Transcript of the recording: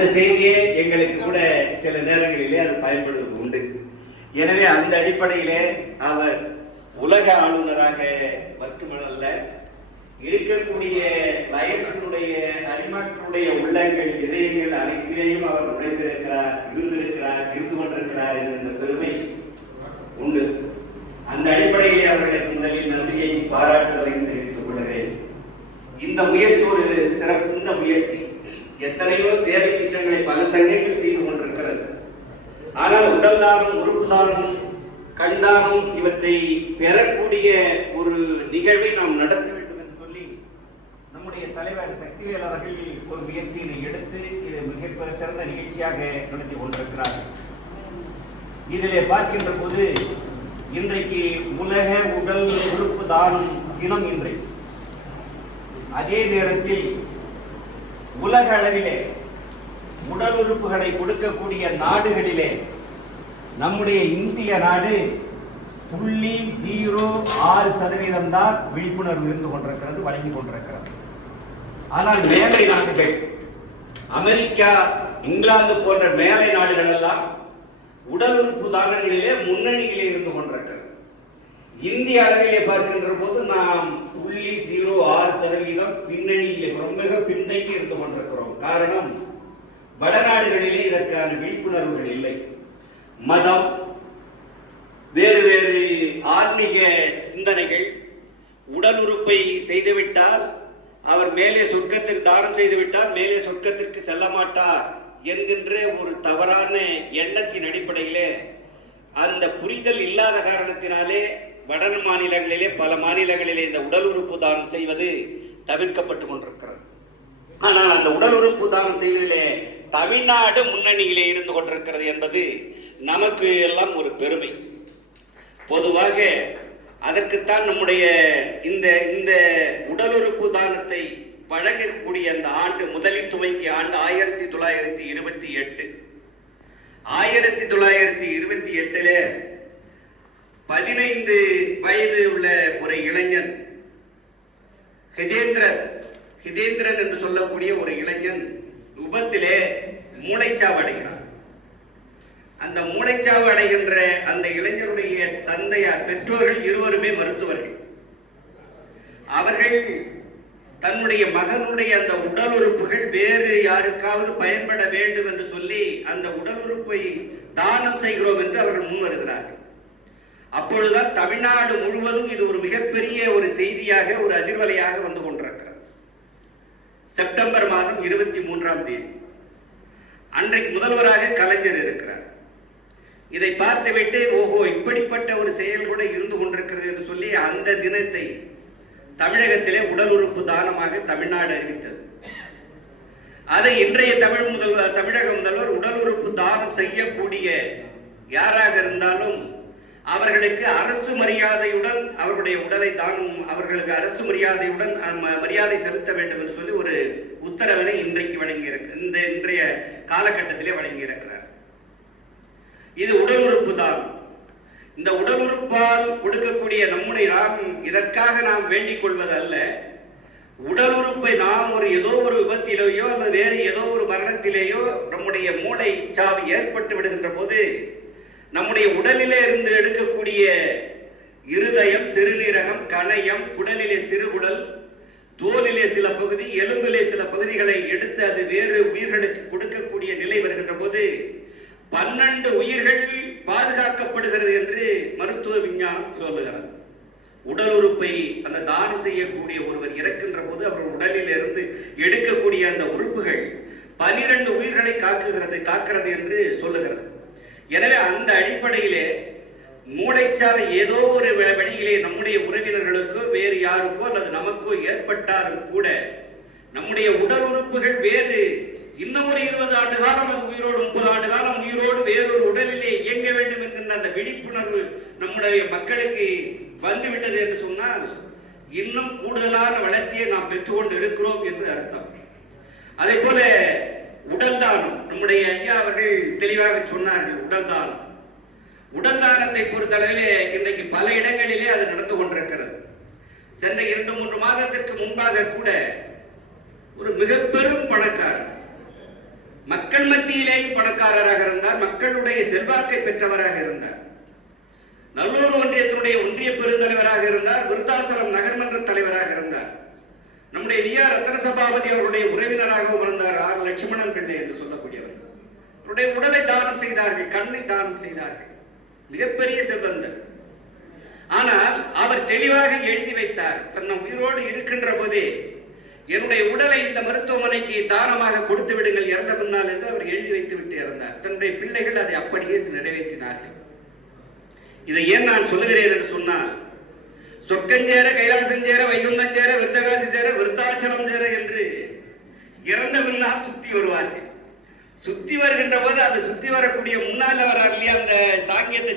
அந்த செய்தியே எங்களுக்கு கூட சில நேரங்களிலே அது பயன்படுவது உண்டு. எனவே அந்த அடிப்படையிலே அவர் உலக ஆளுநராக மட்டுமல்ல, இருக்கக்கூடிய வயசினுடைய அரிமக்களுடைய உள்ளங்கள் இதயங்கள் அனைத்திலேயும் அவர் நுழைந்திருக்கிறார், இருந்து கொண்டிருக்கிறார் என்கின்ற பெருமை உண்டு. அந்த அடிப்படையிலே அவர்களுக்கு முதலில் நன்றியை பாராட்டுதலையும் தெரிவித்துக் கொள்கிறேன். இந்த முயற்சி ஒரு சிறந்த முயற்சி. எத்தனையோ சேவை திட்டங்களை பல சங்கங்கள் செய்து கொண்டிருக்கிறது. ஆனால் உடல் தானம், உறுப்பு தானம், கண்தானம் இவற்றை பெறக்கூடிய ஒரு நிகழ்வை நாம் நடத்த வேண்டும் என்று சொல்லி நம்முடைய தலைவர் சக்திவேல் அவர்கள் ஒரு முயற்சியினை எடுத்து இது மிக சிறந்த நிகழ்ச்சியாக நடத்தி கொண்டிருக்கிறார். இதிலே பார்க்கின்ற போது இன்றைக்கு உலக உடல் உறுப்பு தானம் தினம் இன்றைக்கு. அதே நேரத்தில் உலக அளவிலே உடல் உறுப்புகளை கொடுக்கக்கூடிய நாடுகளிலே நம்முடைய இந்திய நாடு 0.06% தான் விழிப்புணர்வு இருந்து கொண்டிருக்கிறது, வழங்கி கொண்டிருக்கிறது. ஆனால் மேலை நாடுகள் அமெரிக்கா, இங்கிலாந்து போன்ற மேலை நாடுகள் எல்லாம் உடல் உறுப்பு தானங்களிலே முன்னணியிலே இருந்து கொண்டிருக்கிறது. இந்திய அளவிலே பார்க்கின்ற போது நாம் 0.06% பின்னணியிலே மிக பின்தங்கி இருந்து கொண்டிருக்கிறோம். காரணம், வடநாடுகளிலே இதற்கான விழிப்புணர்வுகள் இல்லை. மதம், வேறு வேறு ஆன்மீக சிந்தனைகள், உடல் உறுப்பை செய்துவிட்டால் அவர் மேலே சொர்க்கத்திற்கு தானம் செய்துவிட்டால் மேலே சொர்க்கத்திற்கு செல்ல மாட்டார் என்கின்ற ஒரு தவறான எண்ணத்தின் அடிப்படையிலே அந்த புரிதல் இல்லாத காரணத்தினாலே வட மாநிலங்களிலே பல மாநிலங்களிலே இந்த உடல் உறுப்பு தானம் செய்வது தவிர்க்கப்பட்டு கொண்டிருக்கிறது. ஆனால் அந்த உடல் உறுப்பு தானம் செய்வதிலே தமிழ்நாடு முன்னணியிலே இருந்து கொண்டிருக்கிறது என்பது நமக்கு எல்லாம் ஒரு பெருமை. பொதுவாக அதற்குத்தான் நம்முடைய இந்த இந்த உடல் உறுப்பு தானத்தை வழங்கக்கூடிய அந்த ஆண்டு முதலில் துவங்கிய ஆண்டு 1928. 1928 15 வயது உள்ள ஒரு இளைஞன் ஹிதேந்திரன் என்று சொல்லக்கூடிய ஒரு இளைஞன் விபத்திலே மூளைச்சாவு அடைகிறார். அந்த மூளைச்சாவு அடைகின்ற அந்த இளைஞருடைய தந்தையார், பெற்றோர்கள் இருவருமே மருத்துவர்கள். அவர்கள் தன்னுடைய மகனுடைய அந்த உடல் உறுப்புகள் வேறு யாருக்காவது பயன்பட வேண்டும் என்று சொல்லி அந்த உடல் உறுப்பை தானம் செய்கிறோம் என்று அவர்கள் முன் வருகிறார்கள். அப்பொழுதுதான் தமிழ்நாடு முழுவதும் இது ஒரு மிகப்பெரிய ஒரு செய்தியாக, ஒரு அதிர்வலையாக வந்து கொண்டிருக்கிறது. செப்டம்பர் மாதம் 23ஆம் தேதி அன்றைக்கு முதல்வராக கலைஞர் இருக்கிறார். இதை பார்த்துவிட்டு ஓஹோ, இப்படிப்பட்ட ஒரு செயல் கூட இருந்து கொண்டிருக்கிறது என்று சொல்லி அந்த தினத்தை தமிழகத்திலே உடல் உறுப்பு தானமாக தமிழ்நாடு அறிவித்தது. அதை இன்றைய தமிழக முதல்வர் உடல் உறுப்பு தானம் செய்யக்கூடிய யாராக இருந்தாலும் அவர்களுக்கு அரசு மரியாதையுடன் அவர்களுடைய உடலை தானம், அவர்களுக்கு அரசு மரியாதையுடன் மரியாதை செலுத்த வேண்டும் என்று சொல்லி ஒரு உத்தரவினை இன்றைக்கு இன்றைய காலகட்டத்திலே வழங்கி இருக்கிறார். இது உடல் உறுப்பு தானம். இந்த உடல் உறுப்பால் கொடுக்கக்கூடிய நாம் இதற்காக நாம் வேண்டிக் கொள்வது அல்ல. உடல் உறுப்பை நாம் ஏதோ ஒரு விபத்திலேயோ அல்லது வேறு ஏதோ ஒரு மரணத்திலேயோ நம்முடைய மூளை சாவு ஏற்பட்டு விடுகின்ற போது நம்முடைய உடலிலே இருந்து எடுக்கக்கூடிய இருதயம், சிறுநீரகம், கணையம், குடலிலே சிறுகுடல், தோலிலே சில பகுதி, எலும்பிலே சில பகுதிகளை எடுத்து அது வேறு உயிர்களுக்கு கொடுக்கக்கூடிய நிலை வருகின்ற போது 12 உயிர்கள் பாதுகாக்கப்படுகிறது என்று மருத்துவ விஞ்ஞானம் சொல்லுகிறது. உடல் உறுப்பை அந்த தானம் செய்யக்கூடிய ஒருவர் இறக்கின்ற போது அவர் உடலில் இருந்து எடுக்கக்கூடிய அந்த உறுப்புகள் 12 உயிர்களை காக்கிறது என்று சொல்லுகிறது. எனவே அந்த அடிப்படையிலே மூளைச்சாவை ஏதோ ஒரு வழியிலே நம்முடைய உறவினர்களுக்கோ வேறு யாருக்கோ அல்லது நமக்கோ ஏற்பட்டாலும் கூட நம்முடைய உடல் உறுப்புகள் வேறு இன்னும் ஒரு 20 ஆண்டு காலம் அது உயிரோடு 30 ஆண்டு காலம் உயிரோடு வேறொரு உடலிலே இயங்க வேண்டும் என்கின்ற அந்த விழிப்புணர்வு நம்முடைய மக்களுக்கு வந்துவிட்டது என்று சொன்னால் இன்னும் கூடுதலான வளர்ச்சியை நாம் பெற்றுக்கொண்டு இருக்கிறோம் என்று அர்த்தம். அதே போல உடல் தானம், நம்முடைய ஐயா அவர்கள் தெளிவாக சொன்னார்கள். உடல் தானத்தை பொறுத்தளவிலே இன்றைக்கு பல இடங்களிலே அது நடந்து கொண்டிருக்கிறது. சென்ற 2-3 மாதத்திற்கு முன்பாக கூட ஒரு மிக பெரும் பணக்காரர் மக்கள் மத்தியிலேயும் பணக்காரராக இருந்தார், மக்களுடைய செல்வாக்கை பெற்றவராக இருந்தார். நல்லூர் ஒன்றியத்தினுடைய ஒன்றிய பெருந்தலைவராக இருந்தார், விருத்தாசலம் நகர்மன்ற தலைவராக இருந்தார். நம்முடைய வி ஆர் ரத்ன சபாபதி அவருடைய உறவினராகவும் இருந்தார், ஆர் லட்சுமணன் பிள்ளை என்று சொல்லக்கூடியவர். அவருடைய உடலை தானம் செய்தார்கள், கண்ணை தானம் செய்தார்கள். மிகப்பெரிய செல்வந்தர். ஆனால் அவர் தெளிவாக எழுதி வைத்தார், தன்னை உயிரோடு இருக்கின்ற போதே என்னுடைய உடலை இந்த மருத்துவமனைக்கு தானமாக கொடுத்து விடுங்கள் இறந்த பின்னால் என்று அவர் எழுதி வைத்து விட்டு இறந்தார். தன்னுடைய பிள்ளைகள் அதை அப்படியே நிறைவேற்றினார்கள். இதை ஏன் நான் சொல்லுகிறேன் என்று சொன்னால், சொக்கஞ்சேர கைலாசஞ்சேர வைகுந்தஞ்சேர விருத்தகாசி சேர விருத்தாச்சலம் சேர என்று இறந்த பின்னால் சுத்தி வருவார்கள். சுத்தி வருகின்ற போது அது சுத்தி வரக்கூடிய முன்னால் வரார் இல்லையா, அந்த சாங்கியத்தை